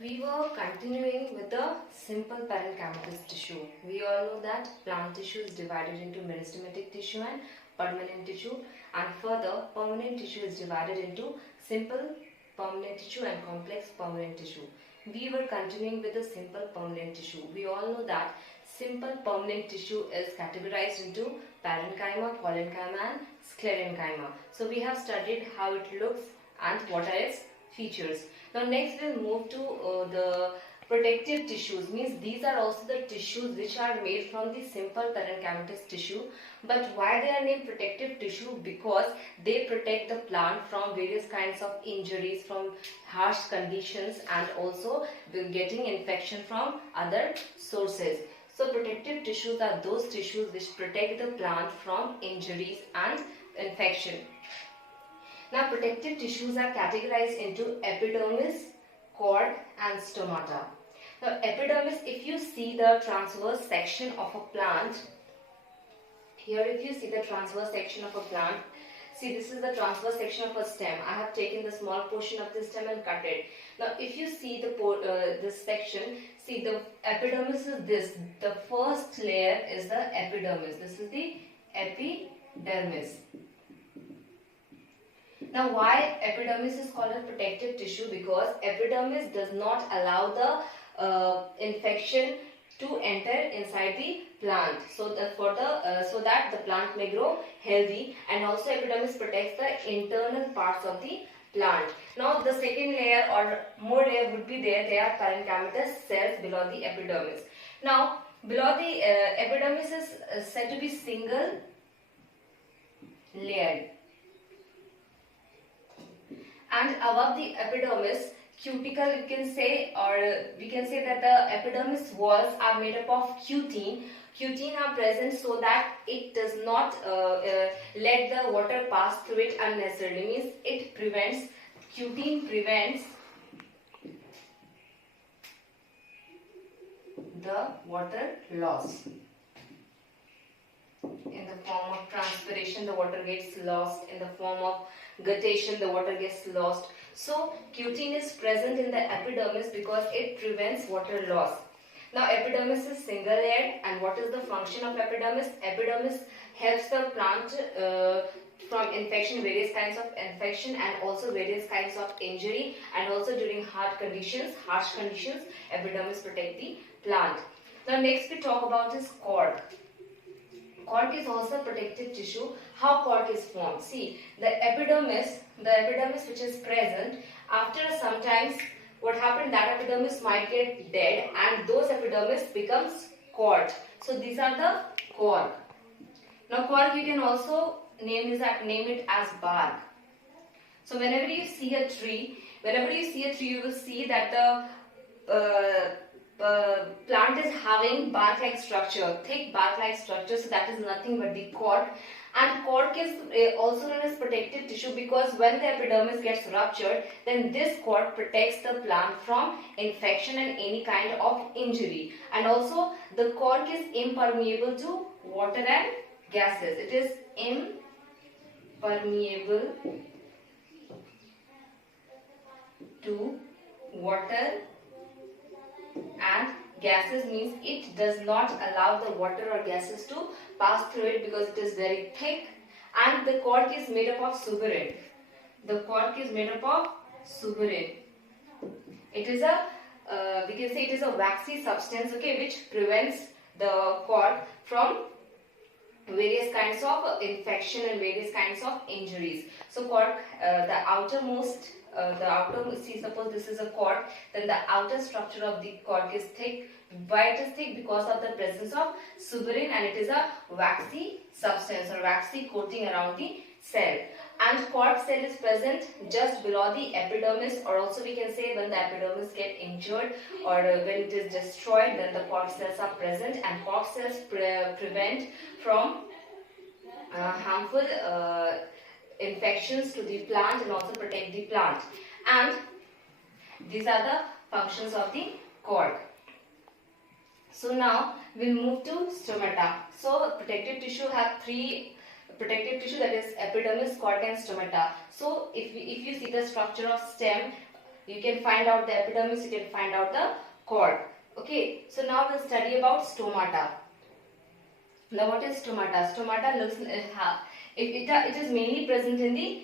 We were continuing with the simple parenchymatous tissue. We all know that plant tissue is divided into meristematic tissue and permanent tissue, and further permanent tissue is divided into simple permanent tissue and complex permanent tissue. We were continuing with the simple permanent tissue. We all know that simple permanent tissue is categorized into parenchyma, parenchyma and sclerenchyma. So we have studied how it looks and what are its features. Now next we'll move to the protective tissues. Means these are also the tissues which are made from the simple parenchymatous tissue. But why they are named protective tissue? Because they protect the plant from various kinds of injuries, from harsh conditions, and also getting infection from other sources. So protective tissues are those tissues which protect the plant from injuries and infection. Now protective tissues are categorized into epidermis, cord and stomata. Now epidermis, if you see the transverse section of a plant, here if you see the transverse section of a plant, see this is the transverse section of a stem. I have taken the small portion of the stem and cut it. Now if you see this section, see the epidermis is this. The first layer is the epidermis. This is the epidermis. Now why epidermis is called a protective tissue? Because epidermis does not allow the infection to enter inside the plant, so that the plant may grow healthy, and also epidermis protects the internal parts of the plant. Now the second layer or more layer would be there. They are parenchymatous cells below the epidermis. Now below the epidermis is said to be single layered. And above the epidermis, cuticle you can say, or we can say that the epidermis walls are made up of cutin. Cutin are present so that it does not let the water pass through it unnecessarily. Means it prevents, cutin prevents the water loss. In the form of transpiration, the water gets lost. In the form of guttation, the water gets lost. So cutin is present in the epidermis because it prevents water loss. Now epidermis is single layered, and what is the function of epidermis? Epidermis helps the plant from infection, various kinds of infection, and also various kinds of injury, and also during harsh conditions, epidermis protect the plant. Now next we talk about is cork. Cork is also protective tissue. How cork is formed? See, the epidermis which is present, after sometimes what happened, that epidermis might get dead and those epidermis becomes cork. So these are the cork. Now cork you can also name it as bark. So whenever you see a tree, you will see that the plant is having bark-like structure, thick bark-like structure, so that is nothing but the cork. And cork is also known as protective tissue because when the epidermis gets ruptured, then this cork protects the plant from infection and any kind of injury. And also the cork is impermeable to water and gases. It is impermeable to water and gases, means it does not allow the water or gases to pass through it because it is very thick, and the cork is made up of suberin. The cork is made up of suberin. It is a we can say it is a waxy substance, okay, which prevents the cork from various kinds of infection and various kinds of injuries. So cork, the outermost see, suppose this is a cork, then the outer structure of the cork is thick. Why it is thick? Because of the presence of suberin, and it is a waxy substance or waxy coating around the cell. And cork cell is present just below the epidermis, or also we can say when the epidermis get injured or when it is destroyed, then the cork cells are present, and cork cells prevent from harmful infections to the plant and also protect the plant. And these are the functions of the cork. So now we'll move to stomata. So protective tissue have three protective tissue, that is epidermis, cork and stomata. So if you see the structure of stem, You can find out the epidermis, you can find out the cord. Okay, so now we'll study about stomata. Now what is stomata? Stomata looks, it is mainly present in the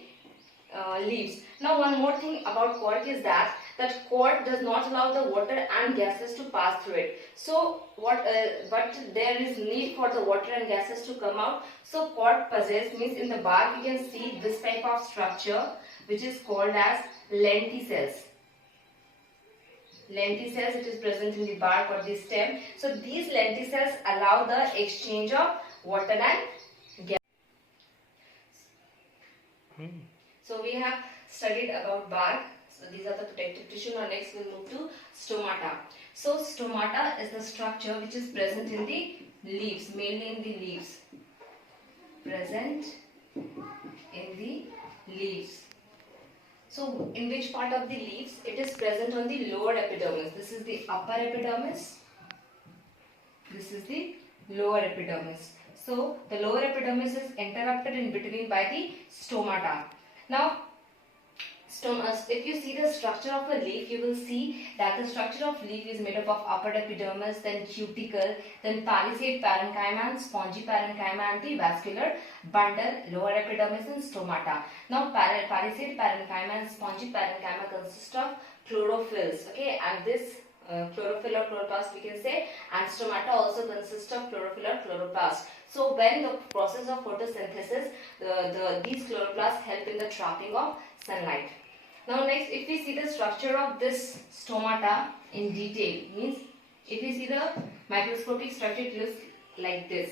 leaves. Now one more thing about cork is that cork does not allow the water and gases to pass through it. So but there is need for the water and gases to come out. So cork possess, means in the bark you can see this type of structure which is called as lenticels. Lenticels, it is present in the bark or the stem. So these lenticels allow the exchange of water and gas. So we have studied about bark. So these are the protective tissue. Now next we'll move to stomata. So stomata is the structure which is present in the leaves, mainly in the leaves. Present in the leaves. So in which part of the leaves? It is present on the lower epidermis. This is the upper epidermis. This is the lower epidermis. So the lower epidermis is interrupted in between by the stomata. Now, if you see the structure of a leaf, you will see that the structure of leaf is made up of upper epidermis, then cuticle, then palisade parenchyma and spongy parenchyma and the vascular bundle, lower epidermis and stomata. Now, palisade parenchyma and spongy parenchyma consist of chlorophylls, okay, and this chlorophyll or chloroplast we can say, and stomata also consists of chlorophyll or chloroplast. So when the process of photosynthesis, these chloroplasts help in the trapping of sunlight. Now next, if we see the structure of this stomata in detail, means if we see the microscopic structure, it looks like this.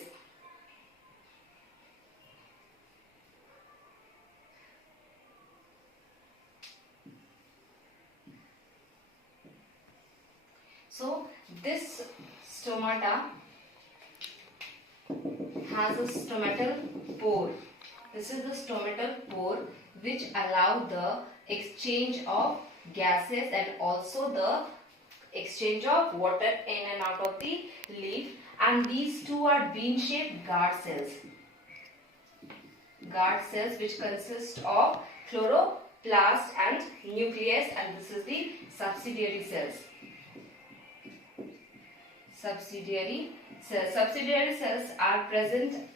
So this stomata has a stomatal pore. This is the stomatal pore which allow the exchange of gases and also the exchange of water in and out of the leaf, and these two are bean-shaped guard cells. Guard cells which consist of chloroplast and nucleus, and this is the subsidiary cells. Subsidiary cells are present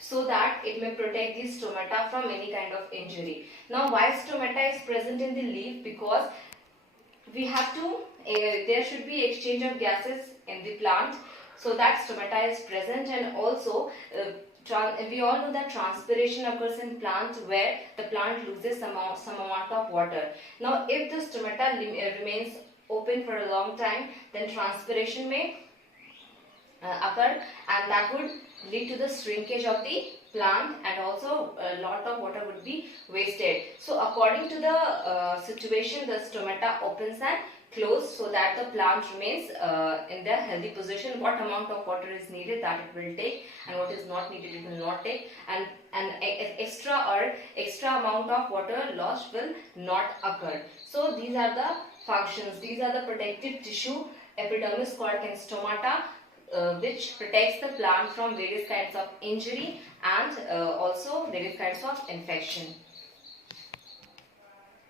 so that it may protect the stomata from any kind of injury. Now why stomata is present in the leaf? Because we have to, there should be exchange of gases in the plant, so that stomata is present, and also we all know that transpiration occurs in plant where the plant loses some amount of water. Now if the stomata remains open for a long time, then transpiration may occur, and that would lead to the shrinkage of the plant, and also a lot of water would be wasted. So according to the situation, the stomata opens and closes so that the plant remains in the healthy position. What amount of water is needed, that it will take, and what is not needed, it will not take, and extra amount of water loss will not occur. So these are the functions, these are the protective tissue, epidermis, cork and stomata, which protects the plant from various kinds of injury and also various kinds of infection.